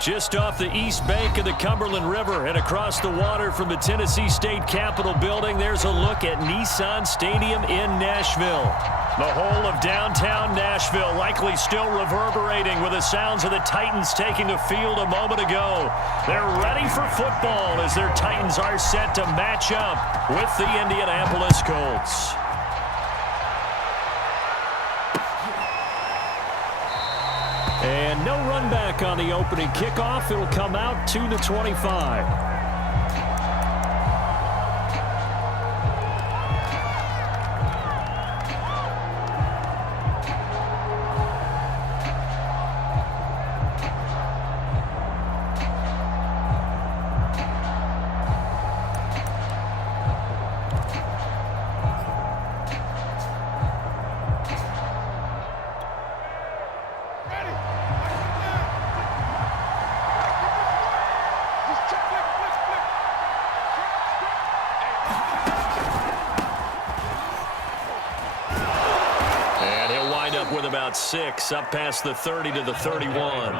Just off the east bank of the Cumberland River and across the water from the Tennessee State Capitol building, there's a look at Nissan Stadium in Nashville. The whole of downtown Nashville likely still reverberating with the sounds of the Titans taking the field a moment ago. They're ready for football as their Titans are set to match up with the Indianapolis Colts. And no run back on the opening kickoff. It'll come out to the 25. With about 6 up past the 30 to the 31.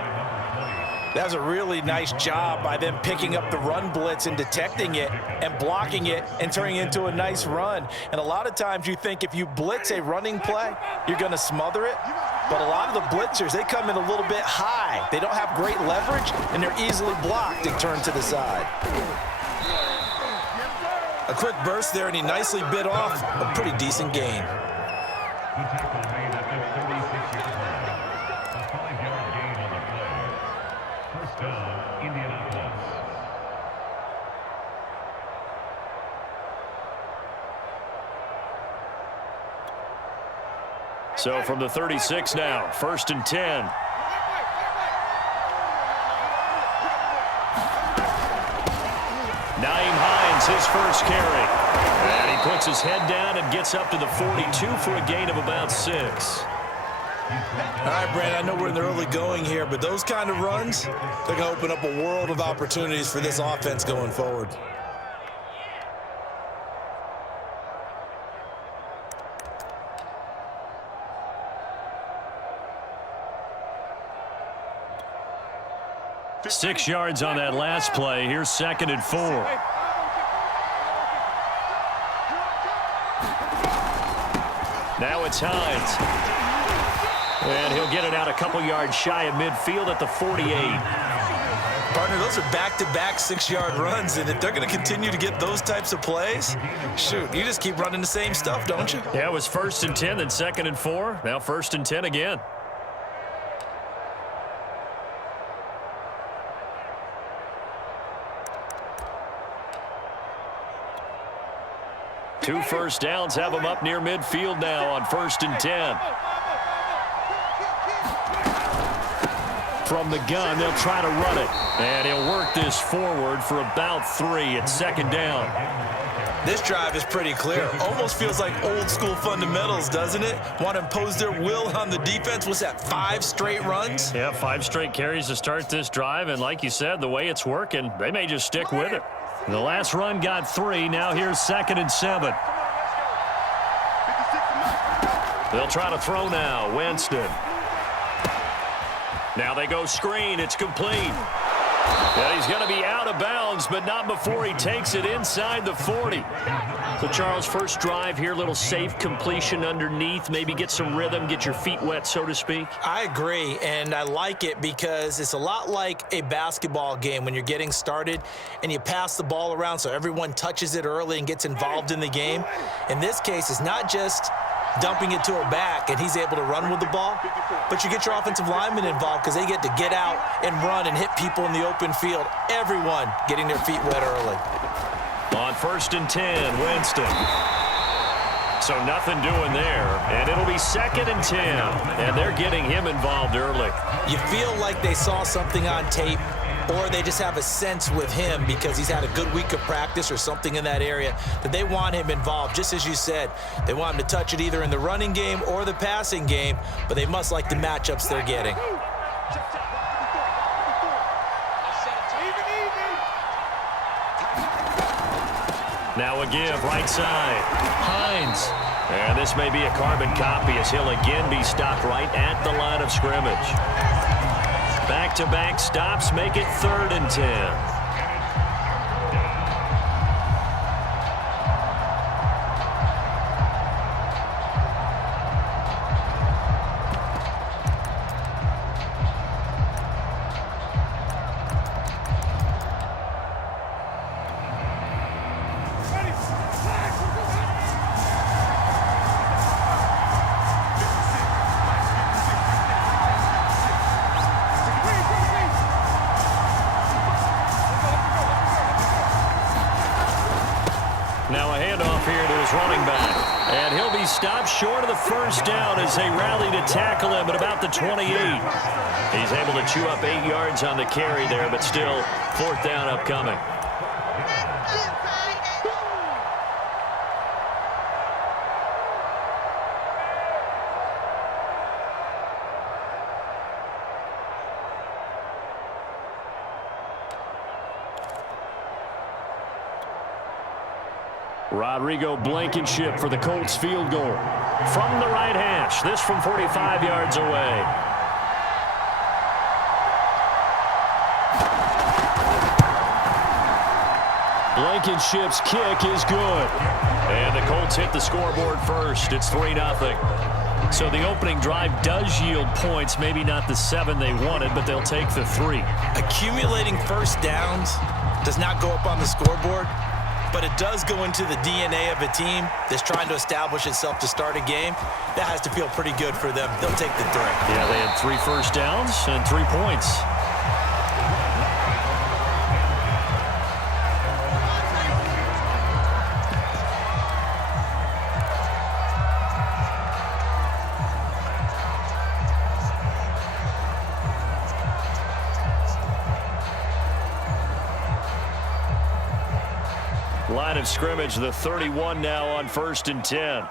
That was a really nice job by them picking up the run blitz and detecting it and blocking it and turning it into a nice run. And a lot of times you think if you blitz a running play, you're going to smother it. But a lot of the blitzers, they come in a little bit high. They don't have great leverage, and they're easily blocked and turned to the side. A quick burst there, and he nicely bit off a pretty decent gain. So from the 36 now, 1st and 10. Nyheim Hines, his first carry. And he puts his head down and gets up to the 42 for a gain of about 6. All right, Brand, I know we're in the early going here, but those kind of runs, they're going to open up a world of opportunities for this offense going forward. Six yards on that last play. Here's 2nd and 4. Now it's Hines. And he'll get it out a couple yards shy of midfield at the 48. Partner, those are back-to-back 6-yard runs, and if they're going to continue to get those types of plays, shoot, you just keep running the same stuff, don't you? Yeah, it was 1st and 10, then 2nd and 4. Now 1st and 10 again. Two first downs have him up near midfield now on 1st and 10. From the gun, they'll try to run it. And he'll work this forward for about 3 at 2nd down. This drive is pretty clear. Almost feels like old school fundamentals, doesn't it? Want to impose their will on the defense. What's that, 5 straight runs? Yeah, 5 straight carries to start this drive. And like you said, the way it's working, they may just stick with it. The last run got 3. Now here's 2nd and 7. They'll try to throw now. Winston. Now they go screen. It's complete. And he's going to be out of bounds, but not before he takes it inside the 40. So, Charles, first drive here, little safe completion underneath. Maybe get some rhythm, get your feet wet, so to speak. I agree, and I like it because it's a lot like a basketball game when you're getting started and you pass the ball around so everyone touches it early and gets involved in the game. In this case, it's not just dumping it to a back and he's able to run with the ball, but you get your offensive linemen involved because they get to get out and run and hit people in the open field. Everyone getting their feet wet early. On 1st and 10, Winston. So nothing doing there, and it'll be 2nd and 10, and they're getting him involved early. You feel like they saw something on tape, or they just have a sense with him because he's had a good week of practice or something in that area that they want him involved. Just as you said, they want him to touch it either in the running game or the passing game, but they must like the matchups they're getting. Now a give, right side. Hines. And this may be a carbon copy as he'll again be stopped right at the line of scrimmage. Back-to-back stops make it 3rd and 10. Now a handoff here to his running back. And he'll be stopped short of the 1st down as they rally to tackle him at about the 28. He's able to chew up 8 yards on the carry there, but still 4th down upcoming. Rodrigo Blankenship for the Colts field goal. From the right hash, this from 45 yards away. Blankenship's kick is good. And the Colts hit the scoreboard first. It's 3-0. So the opening drive does yield points, maybe not the 7 they wanted, but they'll take the 3. Accumulating 1st downs does not go up on the scoreboard, but it does go into the DNA of a team that's trying to establish itself to start a game. That has to feel pretty good for them. They'll take the 3. Yeah, they had 3 first downs and 3 points. Line of scrimmage, the 31 now on 1st and 10.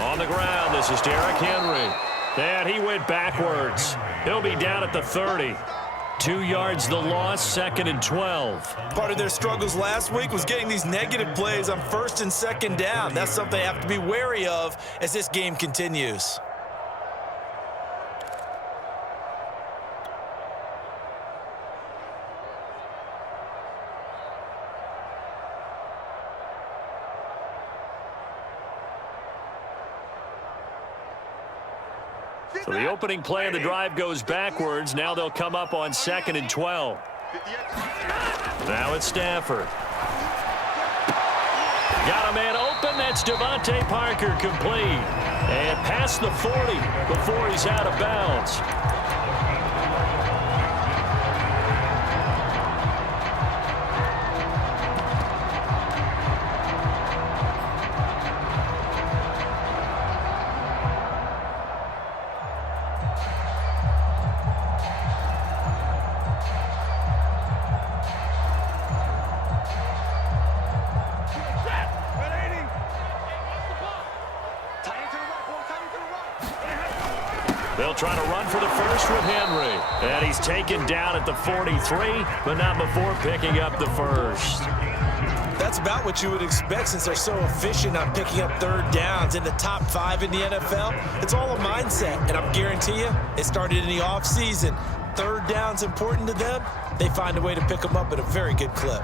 On the ground, this is Derrick Henry. And he went backwards. He'll be down at the 30. 2 yards the loss, 2nd and 12. Part of their struggles last week was getting these negative plays on 1st and 2nd down. That's something they have to be wary of as this game continues. So the opening play of the drive goes backwards. Now they'll come up on 2nd and 12. Now it's Stafford. Got a man open. That's Devontae Parker complete. And past the 40 before he's out of bounds. They'll try to run for the first with Henry. And he's taken down at the 43, but not before picking up the first. That's about what you would expect since they're so efficient on picking up 3rd downs in the top 5 in the NFL. It's all a mindset, and I guarantee you, it started in the offseason. 3rd down's important to them. They find a way to pick them up at a very good clip.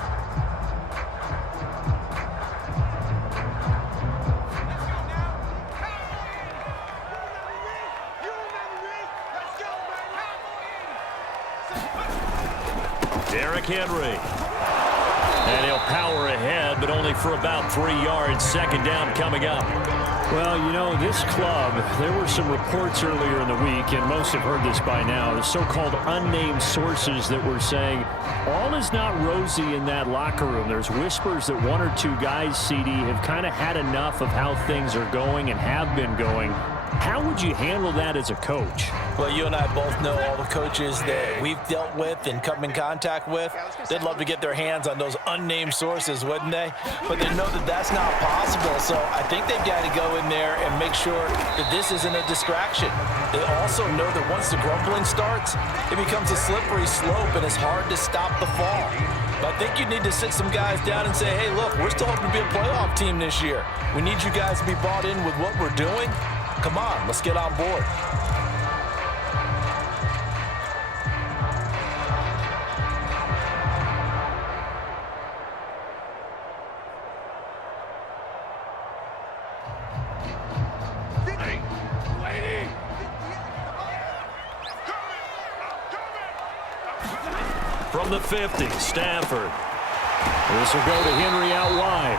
Derrick Henry. And he'll power ahead, but only for about 3 yards. 2nd down coming up. Well, you know, this club, there were some reports earlier in the week, and most have heard this by now, the so-called unnamed sources that were saying all is not rosy in that locker room. There's whispers that 1 or 2 guys, CD, have kind of had enough of how things are going and have been going. How would you handle that as a coach? Well, you and I both know all the coaches that we've dealt with and come in contact with. They'd love to get their hands on those unnamed sources, wouldn't they? But they know that that's not possible, so I think they've got to go in there and make sure that this isn't a distraction. They also know that once the grumbling starts, it becomes a slippery slope and it's hard to stop the fall. But I think you need to sit some guys down and say, hey, look, we're still hoping to be a playoff team this year. We need you guys to be bought in with what we're doing. Come on, let's get on board. From the 50, Stafford. This will go to Henry out wide.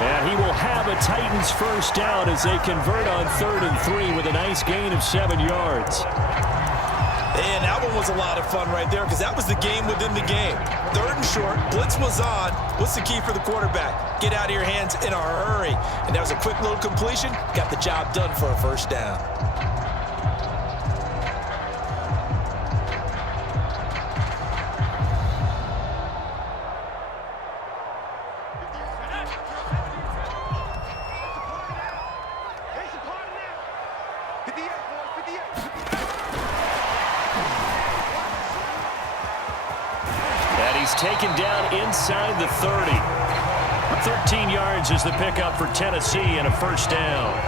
And he will have a Titans first down as they convert on 3rd and 3 with a nice gain of 7 yards. And that one was a lot of fun right there because that was the game within the game. 3rd and short, blitz was on. What's the key for the quarterback? Get out of your hands in a hurry. And that was a quick little completion. Got the job done for a first down. Taken down inside the 30. 13 yards is the pickup for Tennessee and a first down.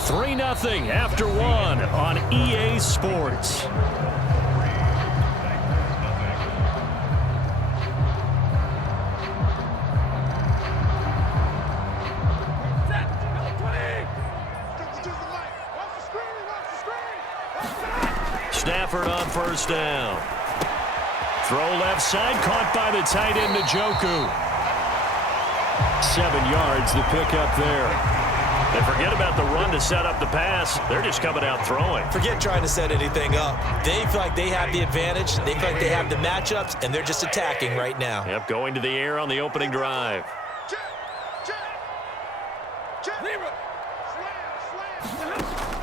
Three 0 after one on EA Sports. Stafford on first down. Throw left side, caught by the tight end, Njoku. 7 yards, the pickup there. And forget about the run to set up the pass. They're just coming out throwing. Forget trying to set anything up. They feel like they have the advantage. They feel like they have the matchups, and they're just attacking right now. Yep, going to the air on the opening drive.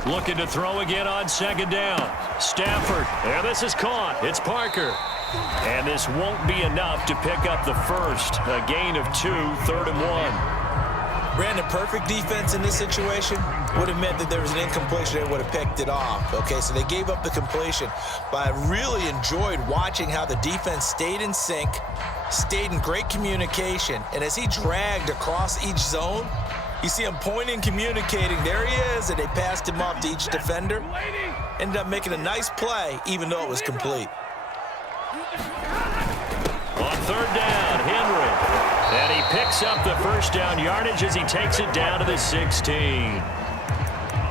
Looking to throw again on 2nd down. Stafford. There, this is caught. It's Parker. And this won't be enough to pick up the first. A gain of 2, 3rd and 1. Brandon, perfect defense in this situation would have meant that there was an incompletion. They would have picked it off. Okay, so they gave up the completion. But I really enjoyed watching how the defense stayed in sync, stayed in great communication. And as he dragged across each zone, you see him pointing, communicating. There he is, and they passed him off to each defender. Ended up making a nice play, even though it was complete. On 3rd down, Henry. And he picks up the first down yardage as he takes it down to the 16.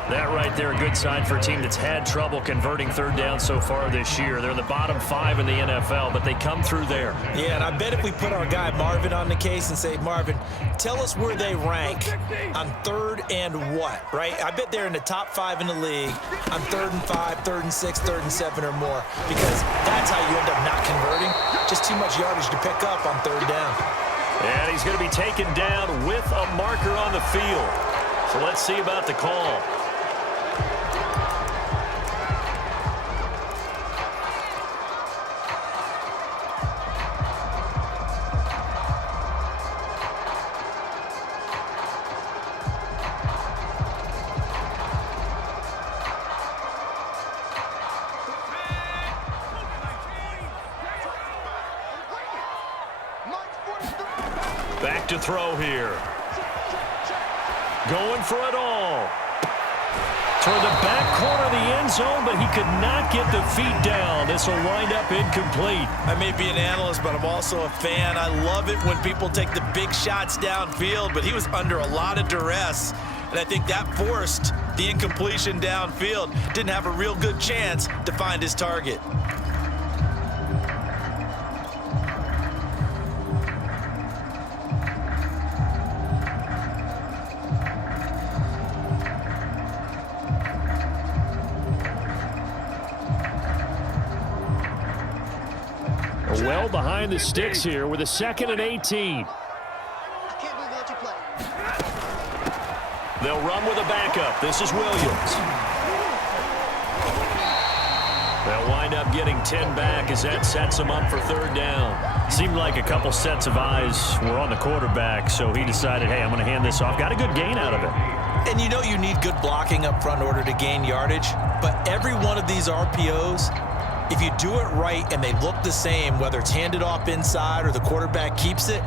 That right there, a good sign for a team that's had trouble converting 3rd down so far this year. They're in the bottom 5 in the NFL, but they come through there. Yeah, and I bet if we put our guy Marvin on the case and say, Marvin, tell us where they rank on 3rd and what, right? I bet they're in the top 5 in the league on 3rd and 5, 3rd and 6, 3rd and 7 or more, because that's how you end up not converting. Just too much yardage to pick up on 3rd down. And he's going to be taken down with a marker on the field. So let's see about the call. Back to throw here. Going for it all. Toward the back corner of the end zone, but he could not get the feet down. This will wind up incomplete. I may be an analyst, but I'm also a fan. I love it when people take the big shots downfield, but he was under a lot of duress, and I think that forced the incompletion downfield. Didn't have a real good chance to find his target. Well behind the sticks here with a 2nd and 18. They'll run with a backup. This is Williams. They'll wind up getting 10 back as that sets them up for 3rd down. Seemed like a couple sets of eyes were on the quarterback, so he decided, hey, I'm going to hand this off. Got a good gain out of it. And you know you need good blocking up front in order to gain yardage, but every one of these RPOs, if you do it right and they look the same, whether it's handed off inside or the quarterback keeps it,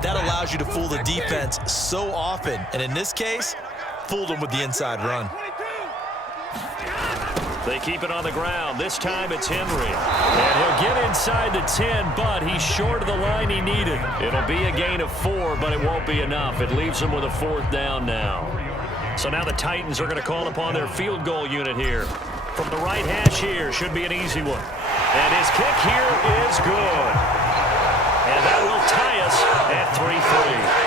that allows you to fool the defense so often. And in this case, fooled them with the inside run. They keep it on the ground. This time it's Henry. And he'll get inside the 10, but he's short of the line he needed. It'll be a gain of 4, but it won't be enough. It leaves him with a 4th down now. So now the Titans are going to call upon their field goal unit here. From the right hash here, should be an easy one. And his kick here is good. And that will tie us at 3-3.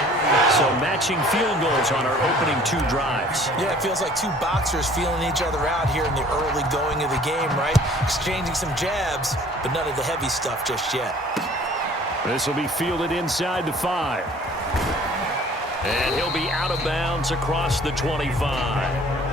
So matching field goals on our opening 2 drives. Yeah, it feels like 2 boxers feeling each other out here in the early going of the game, right? Exchanging some jabs, but none of the heavy stuff just yet. This will be fielded inside the 5. And he'll be out of bounds across the 25.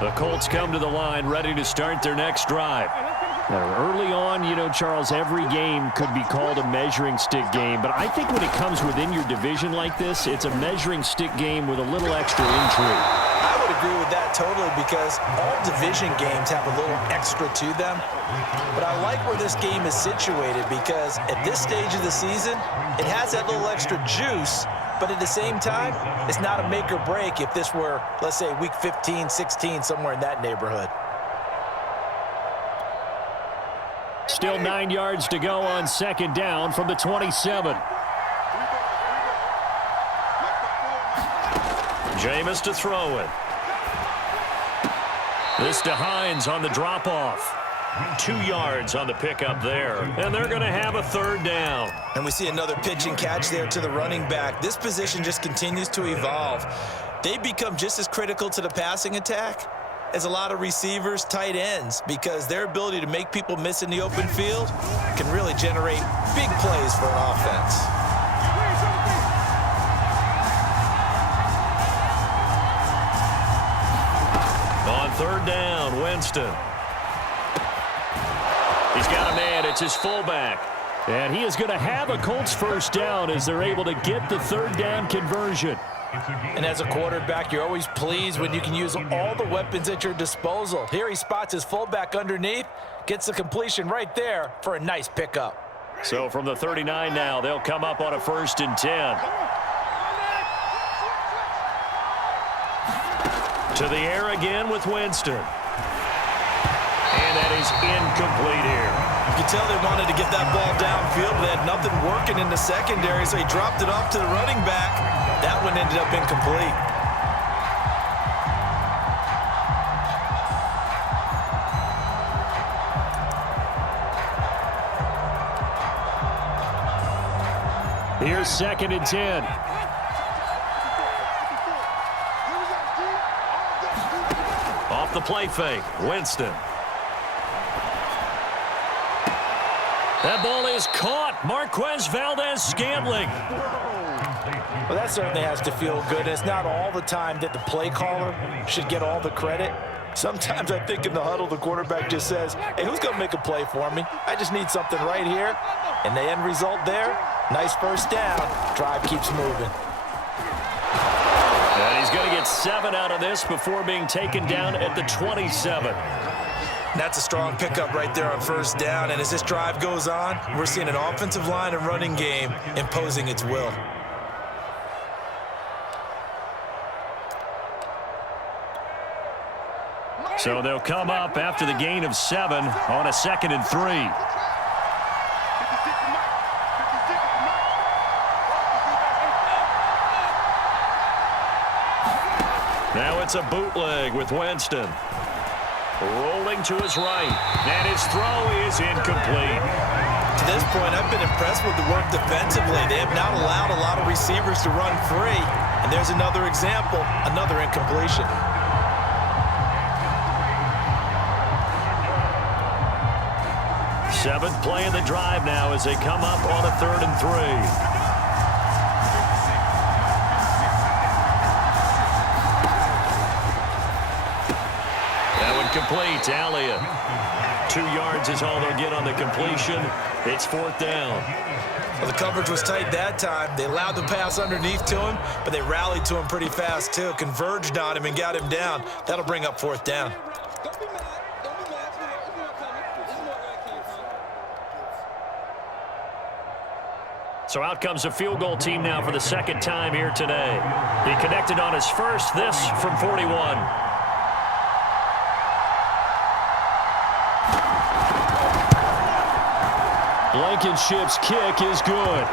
The Colts come to the line ready to start their next drive. Now, early on, you know, Charles, every game could be called a measuring stick game. But I think when it comes within your division like this, it's a measuring stick game with a little extra intrigue. I would agree with that totally because all division games have a little extra to them. But I like where this game is situated because at this stage of the season, it has that little extra juice. But at the same time, it's not a make or break if this were, let's say, week 15, 16, somewhere in that neighborhood. Still 9 yards to go on 2nd down from the 27. Jameis to throw it. This to Hines on the drop-off. 2 yards on the pickup there. And they're going to have a 3rd down. And we see another pitch and catch there to the running back. This position just continues to evolve. They become just as critical to the passing attack as a lot of receivers, tight ends, because their ability to make people miss in the open field can really generate big plays for an offense. On 3rd down, Winston. He's got a man. It's his fullback. And he is going to have a Colts 1st down as they're able to get the 3rd down conversion. And as a quarterback, you're always pleased when you can use all the weapons at your disposal. Here he spots his fullback underneath, gets the completion right there for a nice pickup. So from the 39 now, they'll come up on a 1st and 10. To the air again with Winston. And that is incomplete here. You can tell they wanted to get that ball downfield, but they had nothing working in the secondary, so he dropped it off to the running back. That one ended up incomplete. Here's 2nd and 10. Off the play fake, Winston. That ball is caught. Marquez Valdez-Scantling. Well, that certainly has to feel good. And it's not all the time that the play caller should get all the credit. Sometimes I think in the huddle, the quarterback just says, hey, who's going to make a play for me? I just need something right here. And the end result there, nice 1st down. Drive keeps moving. And he's going to get 7 out of this before being taken down at the 27. That's a strong pickup right there on 1st down. And as this drive goes on, we're seeing an offensive line and running game imposing its will. So they'll come up after the gain of 7 on a 2nd and 3. Now it's a bootleg with Winston. Rolling to his right. And his throw is incomplete. To this point, I've been impressed with the work defensively. They have not allowed a lot of receivers to run free. And there's another example, another incompletion. Seventh play of the drive now as they come up on a 3rd and 3. Incomplete to Elliott. 2 yards is all they'll get on the completion. It's 4th down. Well, the coverage was tight that time. They allowed the pass underneath to him, but they rallied to him pretty fast, too. Converged on him and got him down. That'll bring up 4th down. So out comes a field goal team now for the 2nd time here today. He connected on his first, this from 41. Blankenship's kick is good.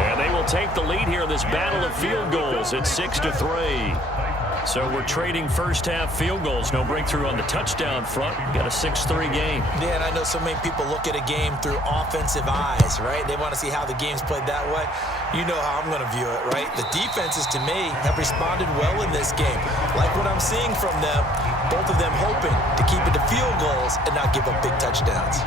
And they will take the lead here in this battle of field goals at 6-3. So we're trading first-half field goals. No breakthrough on the touchdown front. Got a 6-3 game. Yeah, and I know so many people look at a game through offensive eyes, right? They want to see how the game's played that way. You know how I'm going to view it, right? The defenses, to me, have responded well in this game. Like what I'm seeing from them, both of them hoping to keep it to field goals and not give up big touchdowns.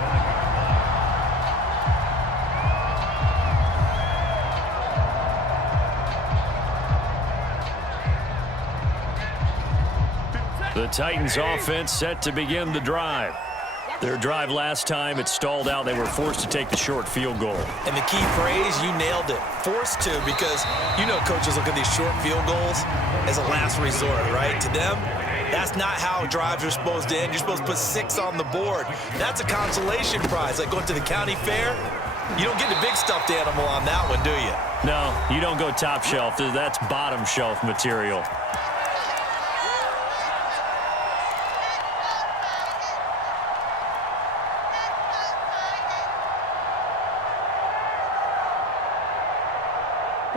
The Titans offense set to begin the drive. Their drive last time, it stalled out. They were forced to take the short field goal. And the key phrase, you nailed it, forced to, because you know coaches look at these short field goals as a last resort, right? To them, that's not how drives are supposed to end. You're supposed to put 6 on the board. That's a consolation prize, like going to the county fair. You don't get the big stuffed animal on that one, do you? No, you don't go top shelf. That's bottom shelf material.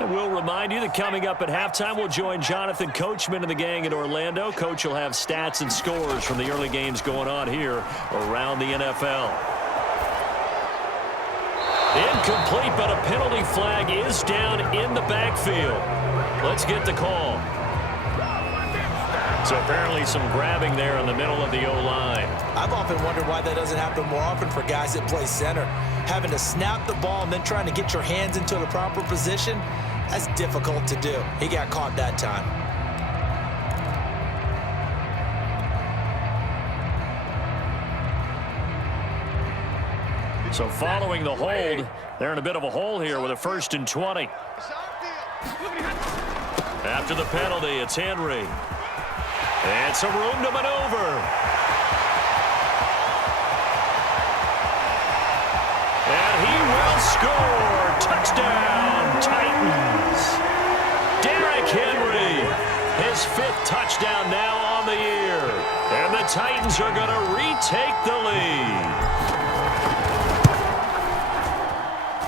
We'll remind you that coming up at halftime, we'll join Jonathan Coachman and the gang in Orlando. Coach will have stats and scores from the early games going on here around the NFL. Incomplete, but a penalty flag is down in the backfield. Let's get the call. So apparently some grabbing there in the middle of the O-line. I've often wondered why that doesn't happen more often for guys that play center. Having to snap the ball and then trying to get your hands into the proper position, that's difficult to do. He got caught that time. So following the hold, they're in a bit of a hole here with a 1st and 20. After the penalty, it's Henry. And some room to maneuver. And he will score. Touchdown, Titans. Derrick Henry, his 5th touchdown now on the year. And the Titans are going to retake the lead.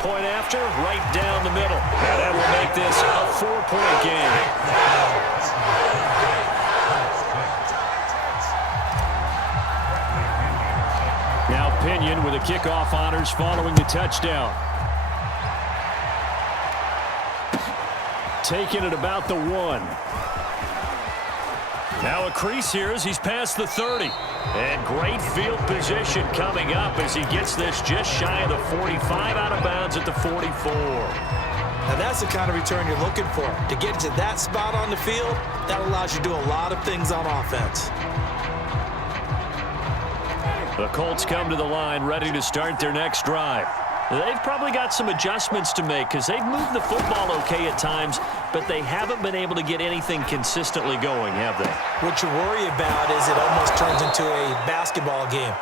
Point after, right down the middle. And that will make this a 4-point game. Now Pinion with the kickoff honors following the touchdown. Taking it about the 1. Now a crease here as he's past the 30. And great field position coming up as he gets this just shy of the 45, out of bounds at the 44. Now that's the kind of return you're looking for. To get to that spot on the field, that allows you to do a lot of things on offense. The Colts come to the line ready to start their next drive. They've probably got some adjustments to make because they've moved the football okay at times, but they haven't been able to get anything consistently going, have they? What you worry about is it almost turns into a basketball game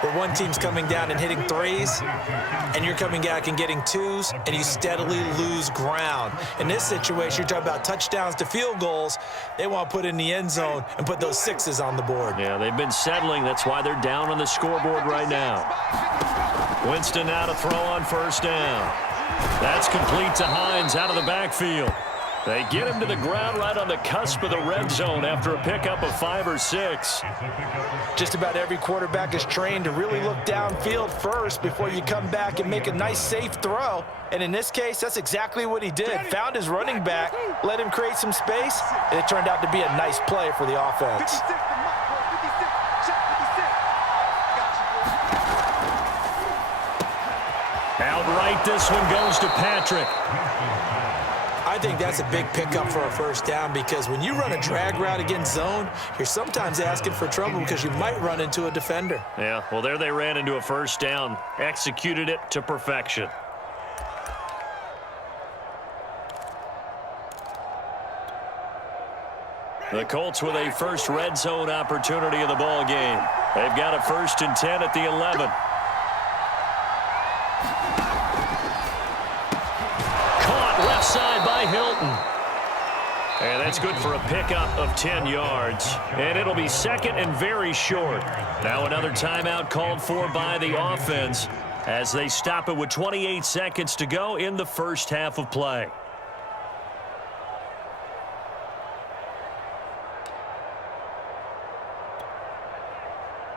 where one team's coming down and hitting 3s, and you're coming back and getting 2s, and you steadily lose ground. In this situation, you're talking about touchdowns to field goals. They want to put in the end zone and put those 6s on the board. Yeah, they've been settling. That's why they're down on the scoreboard right now. Winston now to throw on 1st down. That's complete to Hines out of the backfield. They get him to the ground right on the cusp of the red zone after a pickup of 5 or 6. Just about every quarterback is trained to really look downfield first before you come back and make a nice, safe throw. And in this case, that's exactly what he did. Found his running back, let him create some space, and it turned out to be a nice play for the offense. Outright, this one goes to Patrick. I think that's a big pickup for a first down because when you run a drag route against zone, you're sometimes asking for trouble because you might run into a defender. Yeah, well, there they ran into a first down, executed it to perfection. The Colts with a first red zone opportunity in the ball game. They've got a 1st and 10 at the 11. Caught left side by Hilton. And that's good for a pickup of 10 yards. And it'll be 2nd and very short. Now another timeout called for by the offense as they stop it with 28 seconds to go in the first half of play.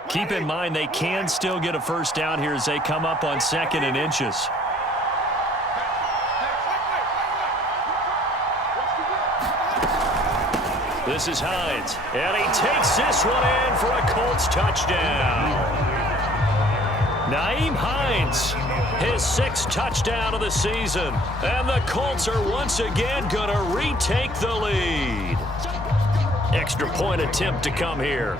Keep in mind they can still get a first down here as they come up on 2nd and inches. This is Hines, and he takes this one in for a Colts touchdown. Nyheim Hines, his 6th touchdown of the season, and the Colts are once again going to retake the lead. Extra point attempt to come here.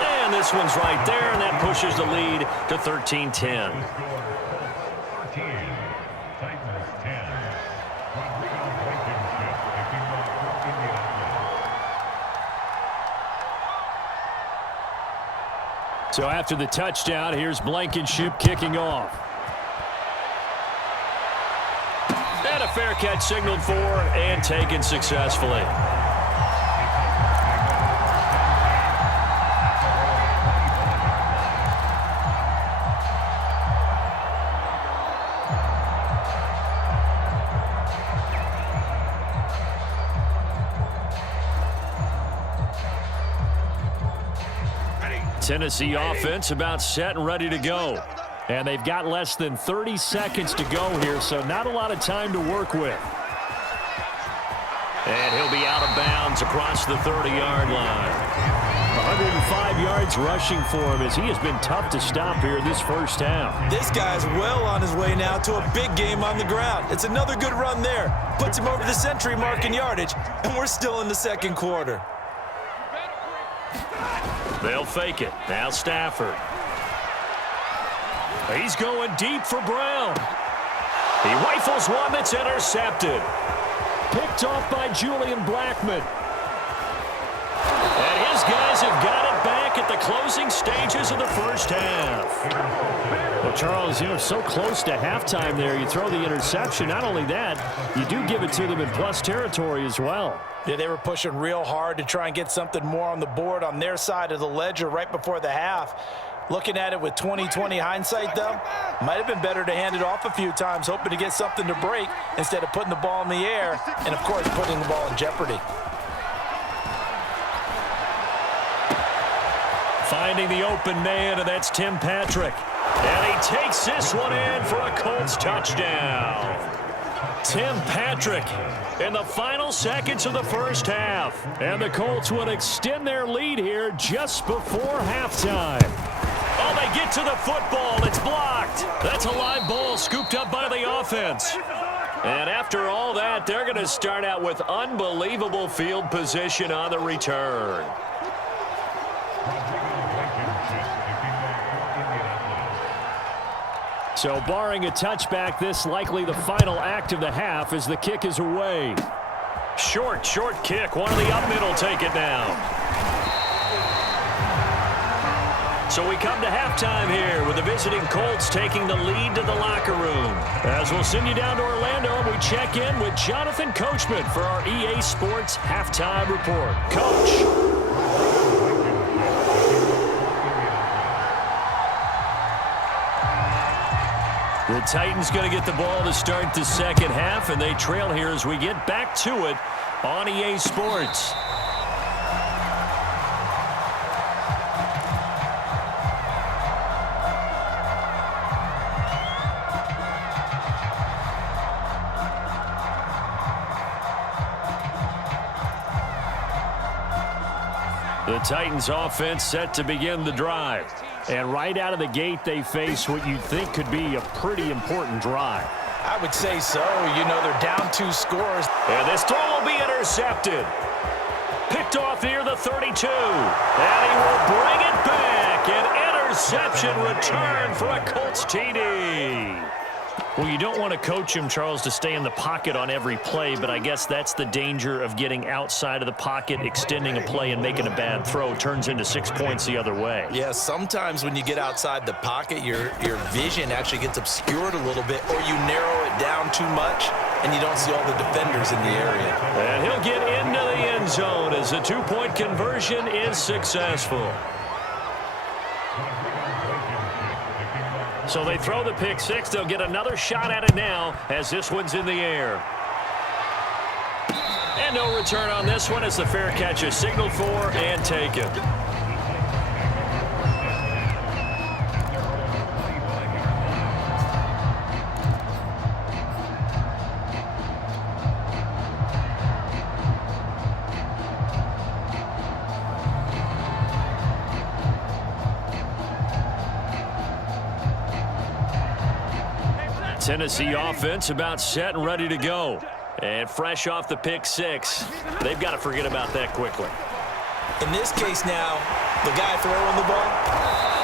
And this one's right there, and that pushes the lead to 13-10. So after the touchdown, here's Blankenship kicking off. And a fair catch signaled for and taken successfully. Tennessee offense about set and ready to go. And they've got less than 30 seconds to go here, so not a lot of time to work with. And he'll be out of bounds across the 30-yard line. 105 yards rushing for him as he has been tough to stop here this first half. This guy's well on his way now to a big game on the ground. It's another good run there. Puts him over the century mark in yardage, and we're still in the second quarter. They'll fake it. Now Stafford. He's going deep for Brown. He rifles one that's intercepted. Picked off by Julian Blackmon. And his guys have got it back at the closing stages of the first half. Well, Charles, so close to halftime there. You throw the interception. Not only that, you do give it to them in plus territory as well. Yeah, they were pushing real hard to try and get something more on the board on their side of the ledger right before the half. Looking at it with 20/20 hindsight, though, might have been better to hand it off a few times, hoping to get something to break instead of putting the ball in the air and, of course, putting the ball in jeopardy. Finding the open man, and that's Tim Patrick. And he takes this one in for a Colts touchdown. Tim Patrick in the final seconds of the first half. And the Colts would extend their lead here just before halftime. Oh, they get to the football. It's blocked. That's a live ball scooped up by the offense. And after all that, they're going to start out with unbelievable field position on the return. So barring a touchback, this likely the final act of the half as the kick is away. Short kick. One of the up middle take it down. So we come to halftime here with the visiting Colts taking the lead to the locker room. As we'll send you down to Orlando, we check in with Jonathan Coachman for our EA Sports Halftime Report. Coach. The Titans going to get the ball to start the second half, and they trail here as we get back to it on EA Sports. The Titans offense set to begin the drive. And right out of the gate, they face what you'd think could be a pretty important drive. I would say so. You know, they're down 2 scores. And this throw will be intercepted. Picked off near the 32. And he will bring it back. An interception return for a Colts TD. Well, you don't want to coach him, Charles, to stay in the pocket on every play, but I guess that's the danger of getting outside of the pocket, extending a play, and making a bad throw. Turns into 6 points the other way. Yeah, sometimes when you get outside the pocket, your vision actually gets obscured a little bit, or you narrow it down too much, and you don't see all the defenders in the area. And he'll get into the end zone as the 2-point conversion is successful. So they throw the pick 6. They'll get another shot at it now as this one's in the air. And no return on this one as the fair catch is signaled for and taken. Tennessee offense about set and ready to go. And fresh off the pick 6. They've got to forget about that quickly. In this case now, the guy throwing the ball,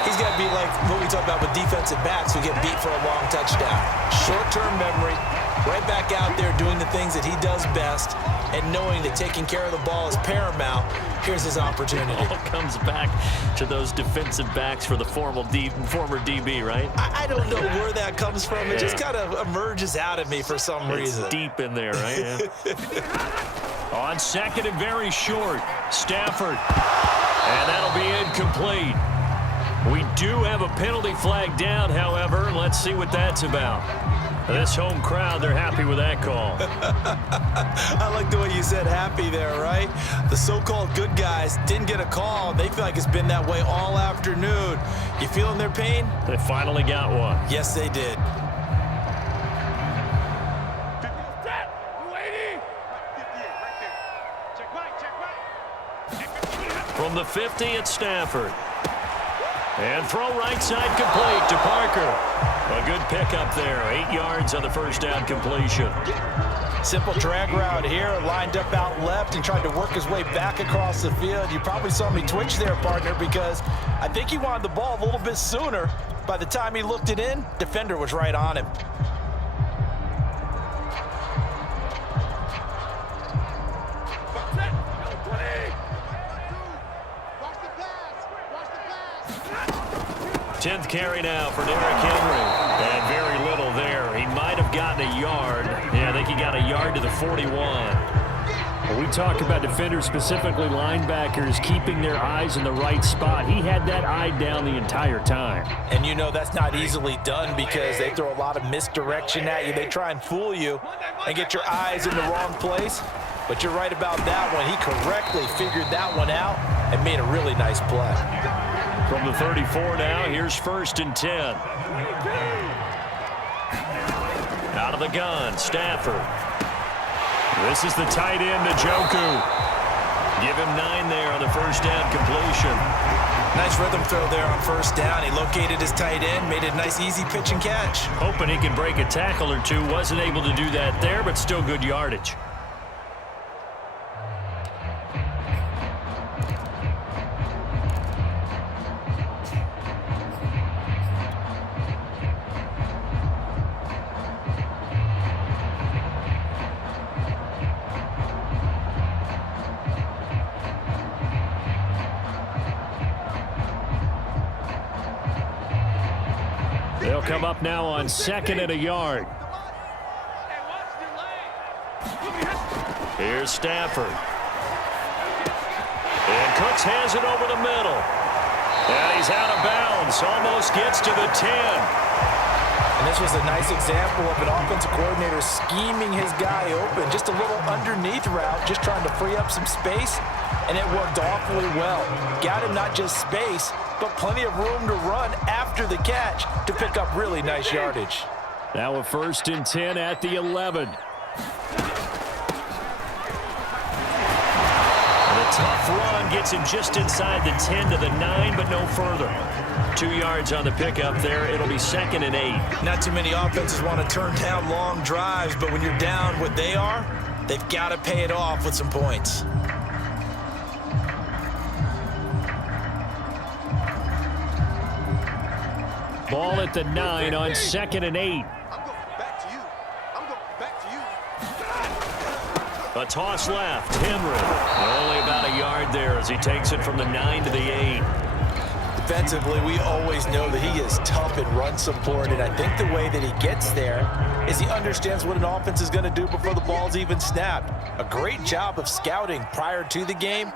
he's got to be like what we talk about with defensive backs who get beat for a long touchdown. Short-term memory, right back out there doing the things that he does best, and knowing that taking care of the ball is paramount. Here's his opportunity. It all comes back to those defensive backs for the former DB, right? I don't know where that comes from. It just kind of emerges out of me for some reason. It's deep in there, right? Yeah. On second and very short, Stafford. And that'll be incomplete. We do have a penalty flag down, however. Let's see what that's about. This home crowd, they're happy with that call. I like the way you said happy there, right? The so-called good guys didn't get a call. They feel like it's been that way all afternoon. You feeling their pain? They finally got one. Yes, they did. From the 50, it's Stafford. And throw right side complete to Parker. A good pickup there. 8 yards on the first down completion. Simple drag route here, lined up out left and tried to work his way back across the field. You probably saw me twitch there, partner, because I think he wanted the ball a little bit sooner. By the time he looked it in, defender was right on him. Tenth carry now for Derrick Henry. And very little there. He might have gotten a yard. Yeah, I think he got a yard to the 41. When we talk about defenders, specifically linebackers, keeping their eyes in the right spot. He had that eye down the entire time. And you know that's not easily done because they throw a lot of misdirection at you. They try and fool you and get your eyes in the wrong place. But you're right about that one. He correctly figured that one out and made a really nice play. From the 34 now, here's 1st and 10. Out of the gun, Stafford. This is the tight end, Njoku. Give him 9 there on the first down completion. Nice rhythm throw there on first down. He located his tight end, made it a nice easy pitch and catch. Hoping he can break a tackle or two. Wasn't able to do that there, but still good yardage. They'll come up now on 2nd and a yard. Here's Stafford. And Cooks has it over the middle. And he's out of bounds. Almost gets to the 10. And this was a nice example of an offensive coordinator scheming his guy open. Just a little underneath route, just trying to free up some space. And it worked awfully well. Got him not just space, but plenty of room to run after the catch to pick up really nice yardage. Now a 1st and 10 at the 11. The tough run gets him just inside the 10 to the 9, but no further. 2 yards on the pickup there. It'll be 2nd and 8. Not too many offenses want to turn down long drives, but when you're down what they are, they've got to pay it off with some points. Ball at the 9 on 2nd and 8. A toss left. Henry. Only about a yard there as he takes it from the 9 to the 8. Defensively, we always know that he is tough and run support, and I think the way that he gets there is he understands what an offense is going to do before the ball's even snapped. A great job of scouting prior to the game,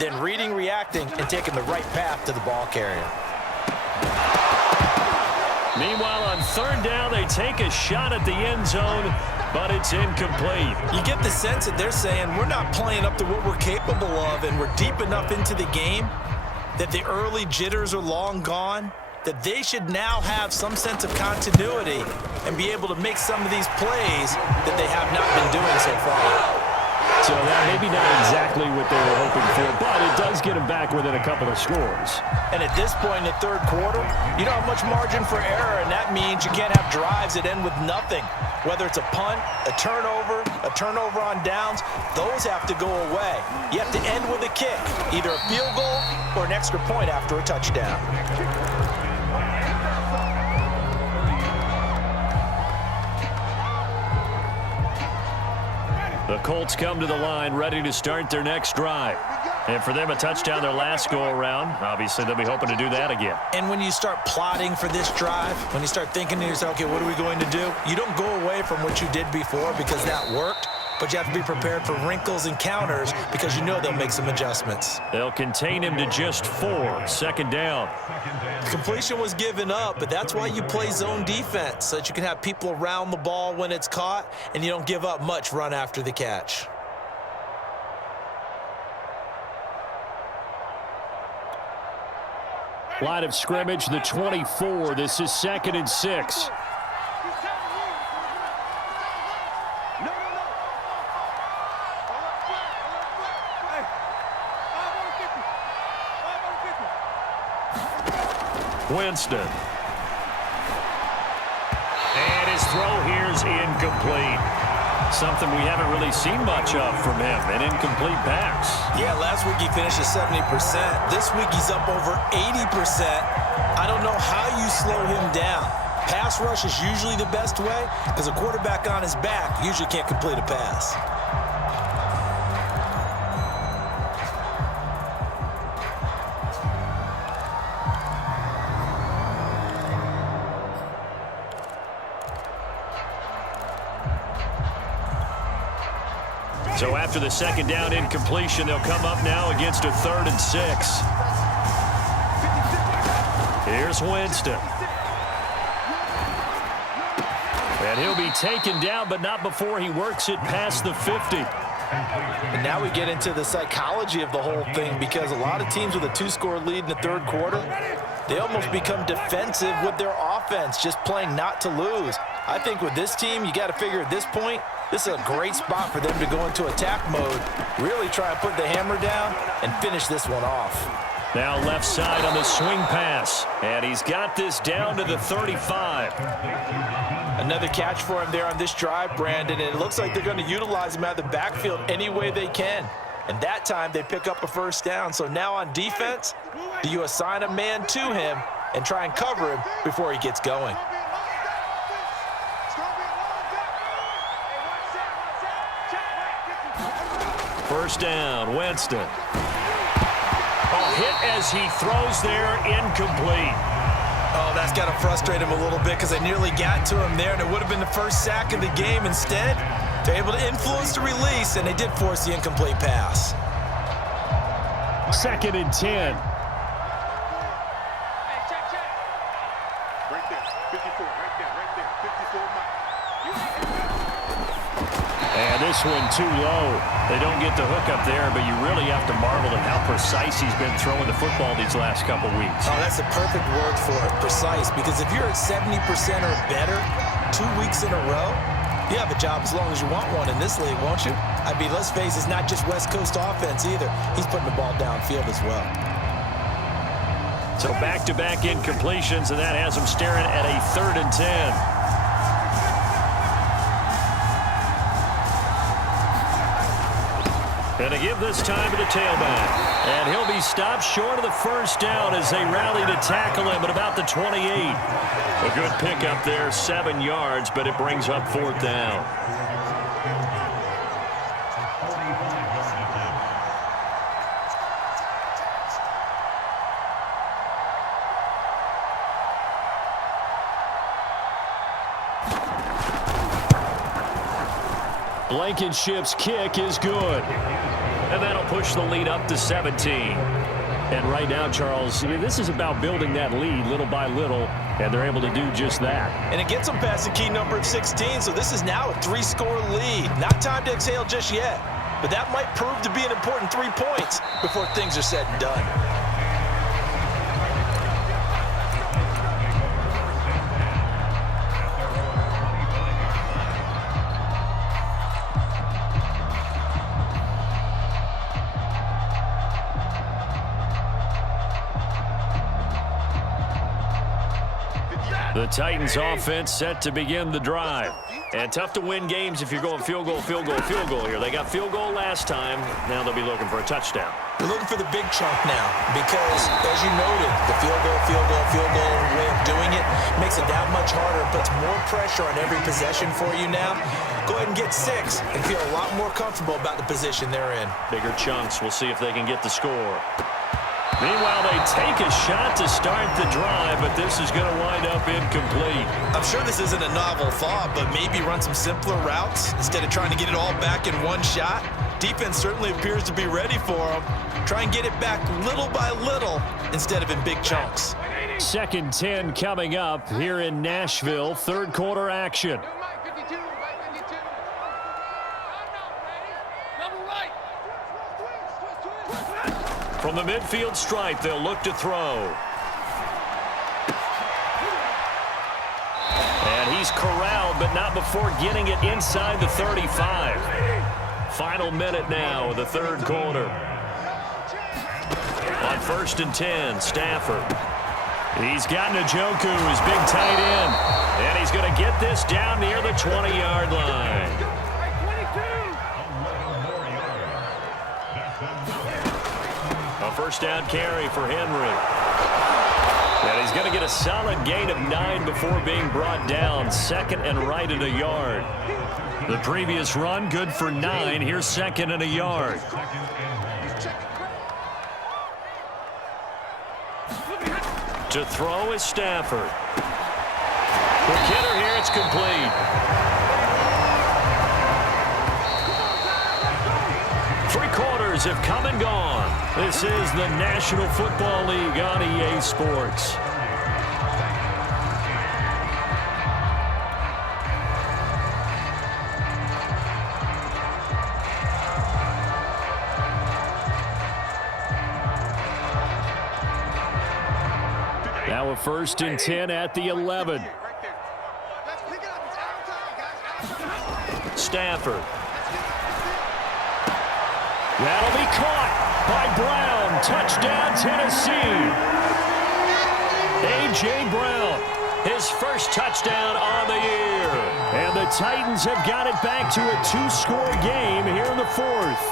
then reading, reacting, and taking the right path to the ball carrier. Meanwhile, on 3rd down, they take a shot at the end zone, but it's incomplete. You get the sense that they're saying we're not playing up to what we're capable of, and we're deep enough into the game that the early jitters are long gone, that they should now have some sense of continuity and be able to make some of these plays that they have not been doing so far. So that maybe not exactly what they were hoping for, but it does get them back within a couple of scores. And at this point in the 3rd quarter, you don't have much margin for error, and that means you can't have drives that end with nothing. Whether it's a punt, a turnover on downs, those have to go away. You have to end with a kick, either a field goal or an extra point after a touchdown. The Colts come to the line ready to start their next drive. And for them, a touchdown their last go-around. Obviously, they'll be hoping to do that again. And when you start plotting for this drive, when you start thinking to yourself, okay, what are we going to do? You don't go away from what you did before because that worked, but you have to be prepared for wrinkles and counters because you know they'll make some adjustments. They'll contain him to just 4. 2nd down. Completion was given up, but that's why you play zone defense, so that you can have people around the ball when it's caught, and you don't give up much run after the catch. Line of scrimmage, the 24. This is 2nd and 6. Winston. And his throw here's incomplete. Something we haven't really seen much of from him, an incomplete pass. Yeah, last week he finished at 70%. This week he's up over 80%. I don't know how you slow him down. Pass rush is usually the best way because a quarterback on his back usually can't complete a pass. So after the 2nd down incompletion, they'll come up now against a 3rd and 6. Here's Winston. And he'll be taken down, but not before he works it past the 50. And now we get into the psychology of the whole thing because a lot of teams with a 2-score lead in the 3rd quarter, they almost become defensive with their offense, just playing not to lose. I think with this team, you got to figure at this point, this is a great spot for them to go into attack mode, really try and put the hammer down and finish this one off. Now left side on the swing pass, and he's got this down to the 35. Another catch for him there on this drive, Brandon, and it looks like they're going to utilize him out of the backfield any way they can. And that time they pick up a 1st down. So now on defense, do you assign a man to him and try and cover him before he gets going? 1st down, Winston. Hit as he throws there, incomplete. Oh, that's got to frustrate him a little bit because they nearly got to him there, and it would have been the 1st sack of the game. Instead, they're able to influence the release, and they did force the incomplete pass. 2nd and 10. Right there, 54, right there, 54 miles. And this one too low. They don't get the hook up there, but you really have to marvel at how precise he's been throwing the football these last couple weeks. Oh, that's the perfect word for it, precise, because if you're at 70% or better 2 weeks in a row, You have a job as long as you want one in this league, won't you? I mean, let's face it, it's not just West Coast offense either. He's putting the ball downfield as well. So back-to-back incompletions, and that has him staring at a 3rd and 10. And to give this time to the tailback. And he'll be stopped short of the first down as they rally to tackle him at about the 28. A good pickup there, 7 yards, but it brings up 4th down. Blankenship's kick is good. And that'll push the lead up to 17. And right now, Charles, this is about building that lead little by little, and they're able to do just that. And it gets them past the key number of 16, so this is now a 3-score lead. Not time to exhale just yet, but that might prove to be an important 3 points before things are said and done. The Titans offense set to begin the drive. And tough to win games if you're going field goal, field goal, field goal here. They got field goal last time. Now they'll be looking for a touchdown. They're looking for the big chunk now because, as you noted, the field goal way of doing it makes it that much harder, puts more pressure on every possession for you now. Go ahead and get 6 and feel a lot more comfortable about the position they're in. Bigger chunks. We'll see if they can get the score. Meanwhile, they take a shot to start the drive, but this is going to wind up incomplete. I'm sure this isn't a novel thought, but maybe run some simpler routes instead of trying to get it all back in one shot. Defense certainly appears to be ready for them. Try and get it back little by little instead of in big chunks. 2nd 10 coming up here in Nashville. 3rd quarter action. From the midfield stripe, they'll look to throw. And he's corralled, but not before getting it inside the 35. Final minute now of the 3rd quarter. On 1st and 10, Stafford. He's got Njoku, his big tight end. And he's going to get this down near the 20-yard line. A 1st down carry for Henry. And he's going to get a solid gain of 9 before being brought down. 2nd and right at a yard. The previous run, good for 9. Here's 2nd and a yard. To throw is Stafford. For Kidder here, it's complete. 3 quarters have come and gone. This is the National Football League on EA Sports. Now a 1st and 10 at the 11. Stafford. That'll be caught by Brown. Touchdown, Tennessee. A.J. Brown, his 1st touchdown on the year. And the Titans have got it back to a 2-score game here in the 4th.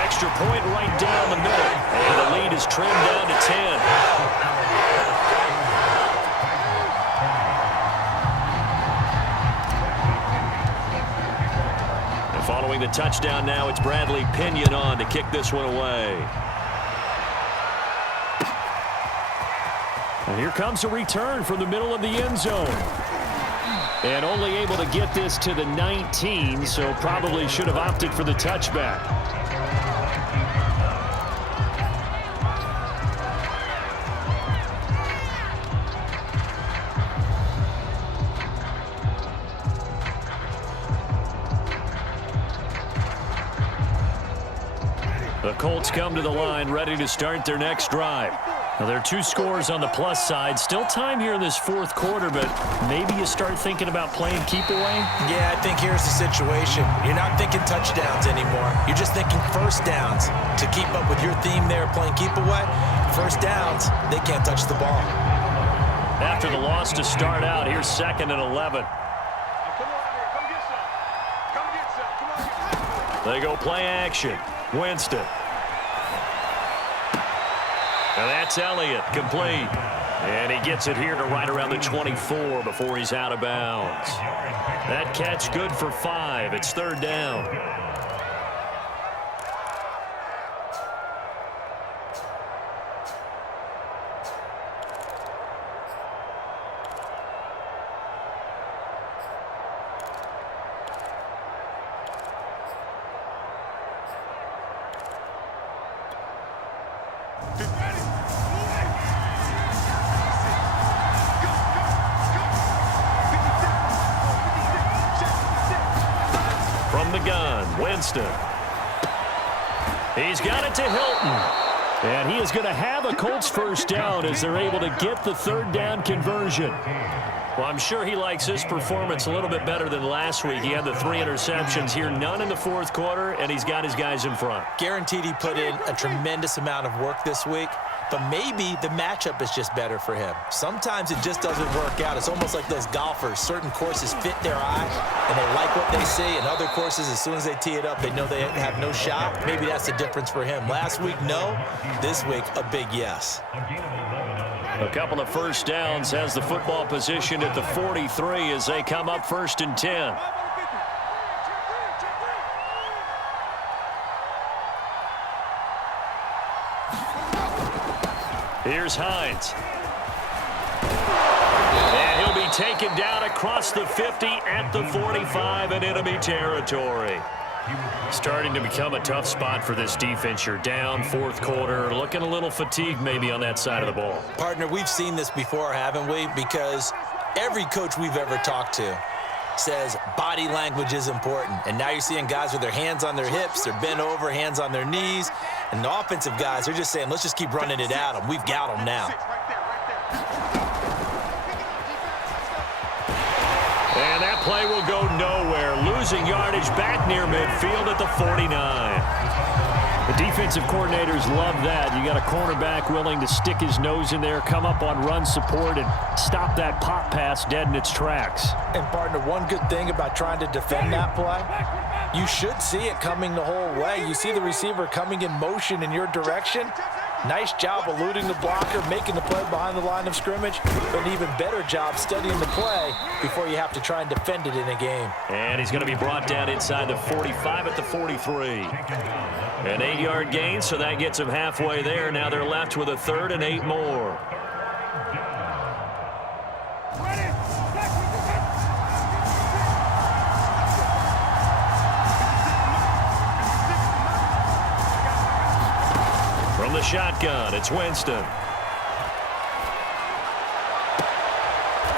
Extra point right down the middle. And the lead is trimmed down to 10. Following the touchdown now, it's Bradley Pinion on to kick this one away. And here comes a return from the middle of the end zone. And only able to get this to the 19, so probably should have opted for the touchback. The Colts come to the line, ready to start their next drive. Well, there are 2 scores on the plus side. Still time here in this fourth quarter, but maybe you start thinking about playing keep away? Yeah, I think here's the situation. You're not thinking touchdowns anymore. You're just thinking first downs. To keep up with your theme there, playing keep away, first downs, they can't touch the ball. After the loss to start out, here's 2nd and 11. They go play action. Winston. And that's Elliott, complete. And he gets it here to right around the 24 before he's out of bounds. That catch good for 5. It's 3rd down. From the gun, Winston. He's got it to Hilton. And he is going to have a Colts first down as they're able to get the 3rd down conversion. Well, I'm sure he likes his performance a little bit better than last week. He had the 3 interceptions here, none in the fourth quarter, and he's got his guys in front. Guaranteed he put in a tremendous amount of work this week, but maybe the matchup is just better for him. Sometimes it just doesn't work out. It's almost like those golfers. Certain courses fit their eye, and they like what they see, and other courses, as soon as they tee it up, they know they have no shot. Maybe that's the difference for him. Last week, no. This week, a big yes. A couple of first downs, has the football positioned at the 43 as they come up 1st and 10. Here's Hines. And he'll be taken down across the 50 at the 45 in enemy territory. Starting to become a tough spot for this defense. You're down, fourth quarter, looking a little fatigued maybe on that side of the ball. Partner, we've seen this before, haven't we? Because every coach we've ever talked to says body language is important. And now you're seeing guys with their hands on their hips, they're bent over, hands on their knees. And the offensive guys, they're just saying, let's just keep running it at them. We've got them now. And that play will go nowhere. Losing yardage back near midfield at the 49. The defensive coordinators love that. You got a cornerback willing to stick his nose in there, come up on run support, and stop that pop pass dead in its tracks. And, partner, one good thing about trying to defend that play, you should see it coming the whole way. You see the receiver coming in motion in your direction. Nice job eluding the blocker, making the play behind the line of scrimmage, but an even better job studying the play before you have to try and defend it in a game. And he's going to be brought down inside the 45 at the 43. An 8-yard gain, so that gets him halfway there. Now they're left with a 3rd and 8 more. From the shotgun, it's Winston.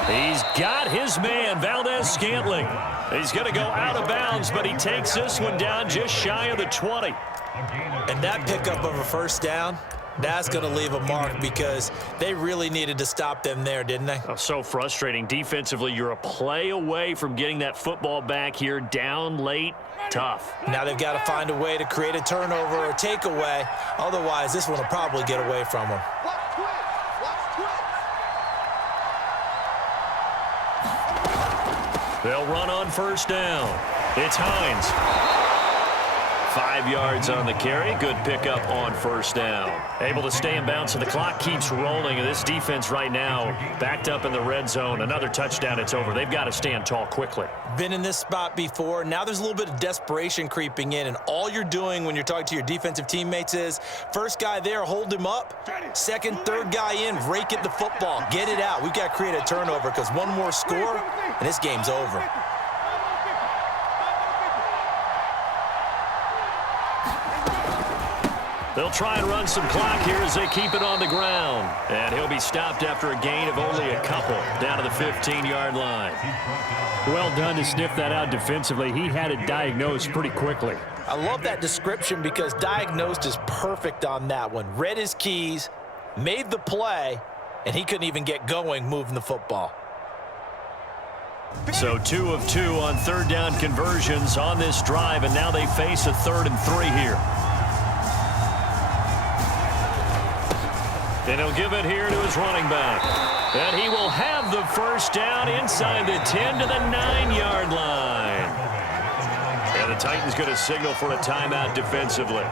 He's got his man, Valdez-Scantling. He's going to go out of bounds, but he takes this one down just shy of the 20. And that pickup of a first down, that's going to leave a mark because they really needed to stop them there, didn't they? Oh, so frustrating. Defensively, you're a play away from getting that football back here, down late. Tough. Now they've got to find a way to create a turnover or takeaway. Otherwise, this one will probably get away from them. They'll run on first down. It's Hines. 5 yards on the carry. Good pickup on first down. Able to stay in bounds, so the clock keeps rolling. And this defense right now backed up in the red zone. Another touchdown, it's over. They've got to stand tall quickly. Been in this spot before. Now there's a little bit of desperation creeping in. And all you're doing when you're talking to your defensive teammates is first guy there, hold him up. Second, third guy in, rake at the football. Get it out. We've got to create a turnover because one more score, and this game's over. They'll try and run some clock here as they keep it on the ground. And he'll be stopped after a gain of only a couple down to the 15-yard line. Well done to sniff that out defensively. He had it diagnosed pretty quickly. I love that description because diagnosed is perfect on that one. Read his keys, made the play, and he couldn't even get going moving the football. So 2 of 2 on third down conversions on this drive, and now they face a 3rd and 3 here. And he'll give it here to his running back. And he will have the first down inside the 10 to the 9-yard line. And the Titans going to signal for a timeout defensively.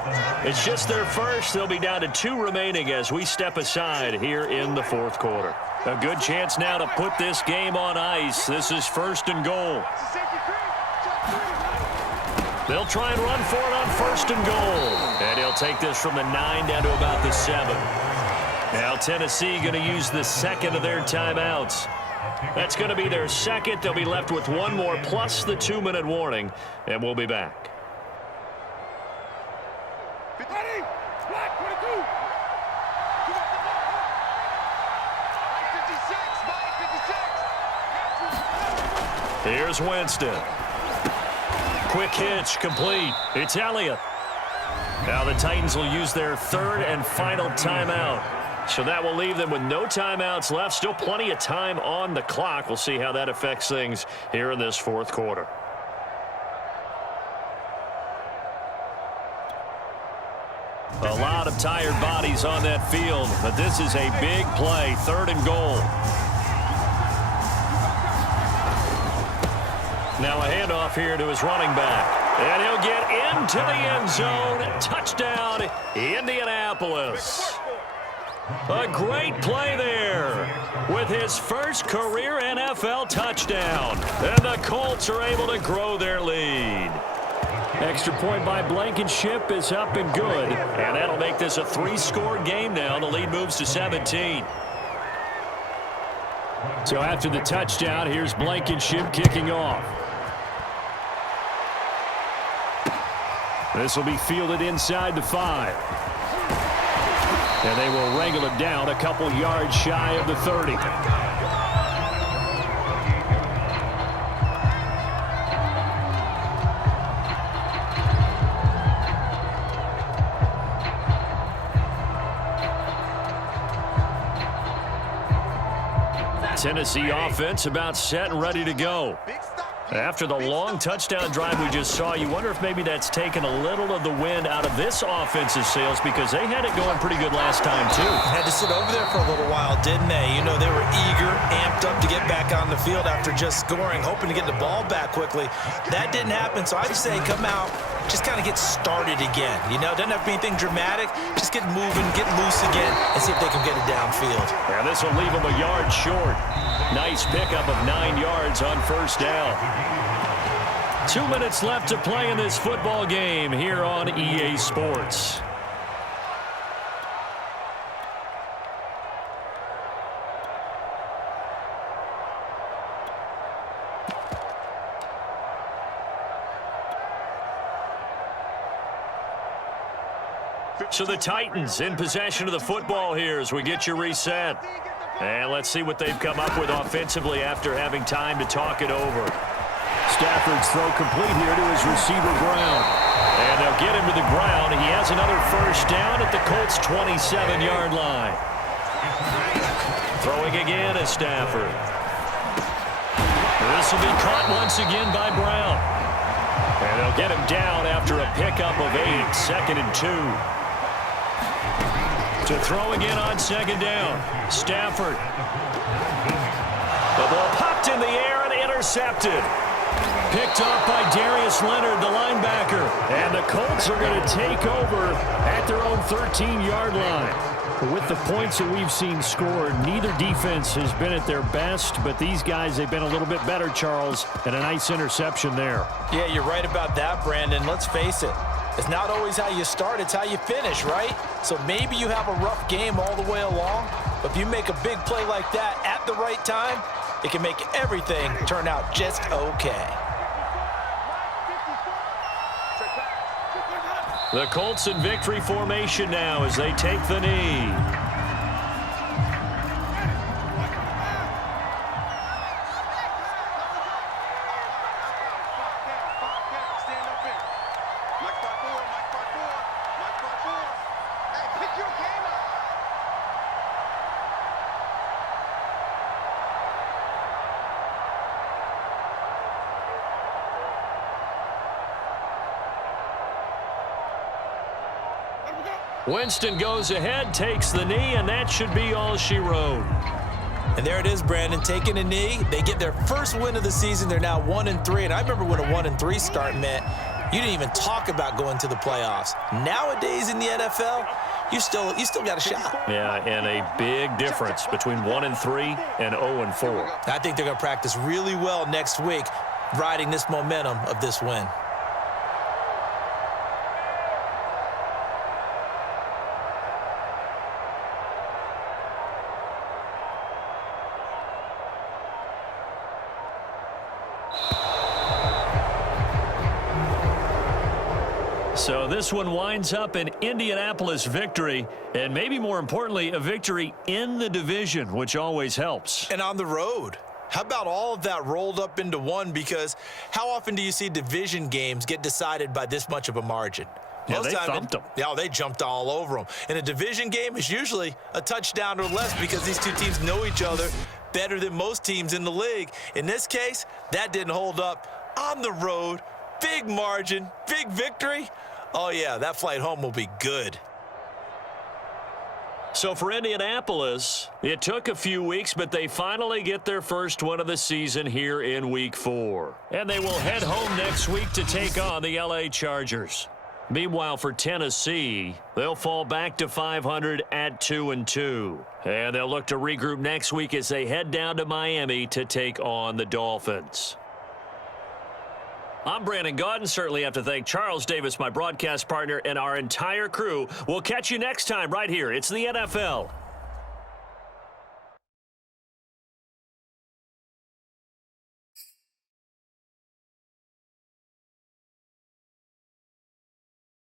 It's just their first. They'll be down to 2 remaining as we step aside here in the 4th quarter. A good chance now to put this game on ice. This is 1st and goal. They'll try and run for it on 1st and goal. And he'll take this from the 9 down to about the 7. Now Tennessee going to use the 2nd of their timeouts. That's going to be their 2nd. They'll be left with 1 more plus the 2-minute warning, and we'll be back. Here's Winston. Quick hitch, complete. It's Elliott. Now the Titans will use their 3rd and final timeout. So that will leave them with no timeouts left. Still plenty of time on the clock. We'll see how that affects things here in this 4th quarter. A lot of tired bodies on that field, but this is a big play. 3rd and goal. Now a handoff here to his running back. And he'll get into the end zone. Touchdown, Indianapolis. A great play there with his first career NFL touchdown. And the Colts are able to grow their lead. Extra point by Blankenship is up and good. And that'll make this a 3-score game now. The lead moves to 17. So after the touchdown, here's Blankenship kicking off. This will be fielded inside the 5. And they will wrangle it down a couple yards shy of the 30. Tennessee offense about set and ready to go. After the long touchdown drive we just saw, you wonder if maybe that's taken a little of the wind out of this offensive sails, because they had it going pretty good last time too. Had to sit over there for a little while, didn't they? You know, they were eager, amped up to get back on the field after just scoring, hoping to get the ball back quickly. That didn't happen, so I'd say come out, just kind of get started again. You know, doesn't have to be anything dramatic. Just get moving, get loose again, and see if they can get it downfield. Yeah, this will leave them a yard short. Nice pickup of 9 yards on 1st down. 2 minutes left to play in this football game here on EA Sports. So the Titans in possession of the football here as we get you reset. And let's see what they've come up with offensively after having time to talk it over. Stafford's throw complete here to his receiver Brown. And they'll get him to the ground. He has another first down at the Colts' 27-yard line. Throwing again is Stafford. This will be caught once again by Brown. And they'll get him down after a pickup of 8, 2nd and 2. To throw again on 2nd down. Stafford. The ball popped in the air and intercepted. Picked off by Darius Leonard, the linebacker. And the Colts are going to take over at their own 13-yard line. With the points that we've seen scored, neither defense has been at their best, but these guys, they've been a little bit better, Charles, and a nice interception there. Yeah, you're right about that, Brandon. Let's face it. It's not always how you start, it's how you finish, right? So maybe you have a rough game all the way along, but if you make a big play like that at the right time, it can make everything turn out just okay. The Colts in victory formation now as they take the knee. Winston goes ahead, takes the knee, and that should be all she wrote. And there it is, Brandon, taking a knee. They get their first win of the season. They're now 1-3. And I remember when a 1-3 start meant you didn't even talk about going to the playoffs. Nowadays in the NFL, you still got a shot. Yeah, and a big difference between 1-3 and 0-4. I think they're going to practice really well next week, riding this momentum of this win. So this one winds up an Indianapolis victory, and maybe more importantly, a victory in the division, which always helps. And on the road. How about all of that rolled up into one? Because how often do you see division games get decided by this much of a margin? Yeah, they thumped them. Yeah, they jumped all over them. And a division game is usually a touchdown or less because these two teams know each other better than most teams in the league. In this case, that didn't hold up. On the road, big margin, big victory. Oh, yeah, that flight home will be good. So for Indianapolis, it took a few weeks, but they finally get their first win of the season here in Week 4. And they will head home next week to take on the LA Chargers. Meanwhile, for Tennessee, they'll fall back to 500 at 2-2. And they'll look to regroup next week as they head down to Miami to take on the Dolphins. I'm Brandon Gaudin. Certainly have to thank Charles Davis, my broadcast partner, and our entire crew. We'll catch you next time right here. It's the NFL.